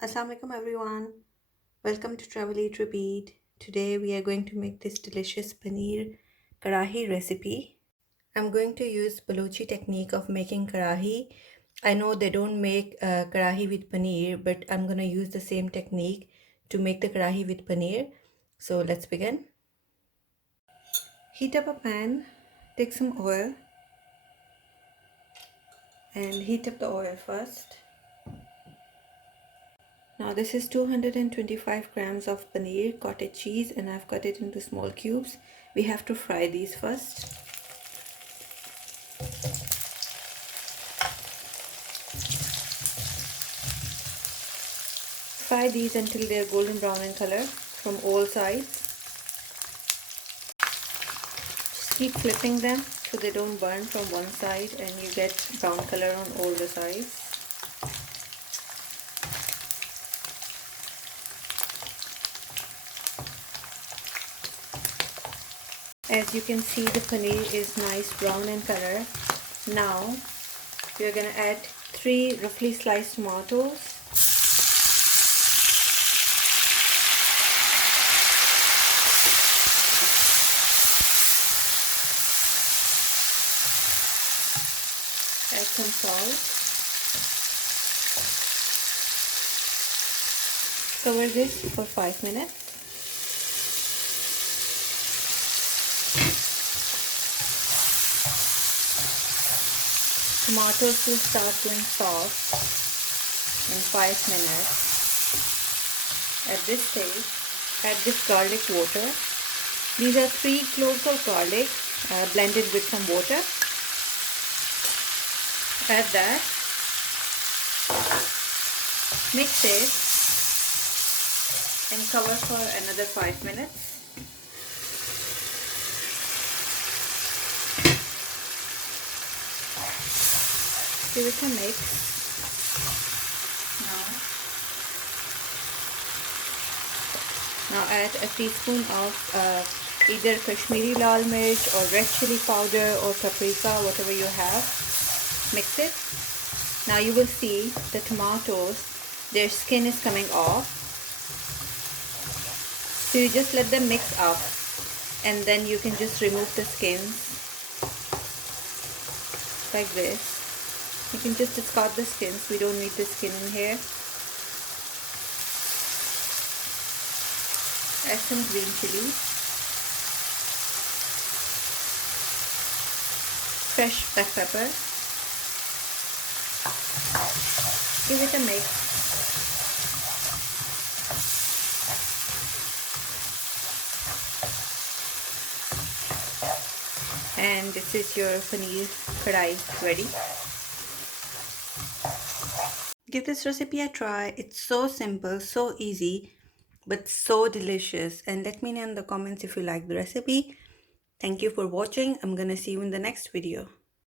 Assalamualaikum everyone. Welcome to Travel Eat Repeat. Today we are going to make this delicious paneer karahi recipe. I'm going to use Balochi technique of making karahi. I know they don't make karahi with paneer, but I'm going to use the same technique to make the karahi with paneer. So let's begin. Heat up a pan, take some oil and heat up the oil first. Now this is 225 grams of paneer, cottage cheese, and I've cut it into small cubes. We have to fry these first. Fry these until they are golden brown in color from all sides. Just keep flipping them so they don't burn from one side and you get brown color on all the sides. As you can see, the paneer is nice brown in color. Now we are going to add 3 roughly sliced tomatoes. Add some salt. Cover this for 5 minutes. Tomatoes will start going soft in 5 minutes. At this stage, add this garlic water. These are 3 cloves of garlic blended with some water. Add that. Mix it and cover for another 5 minutes. Give it a mix. Now add a teaspoon of either Kashmiri lal mirch or red chili powder or paprika, whatever you have. Mix it. Now you will see the tomatoes, their skin is coming off. So you just let them mix up and then you can just remove the skins like this. You can just discard the skins, we don't need the skin in here. Add some green chili, fresh black pepper. Give it a mix. And this is your paneer kadai ready. Give this recipe a try. It's so simple, so easy, but so delicious. And let me know in the comments if you like the recipe. Thank you for watching. I'm gonna see you in the next video.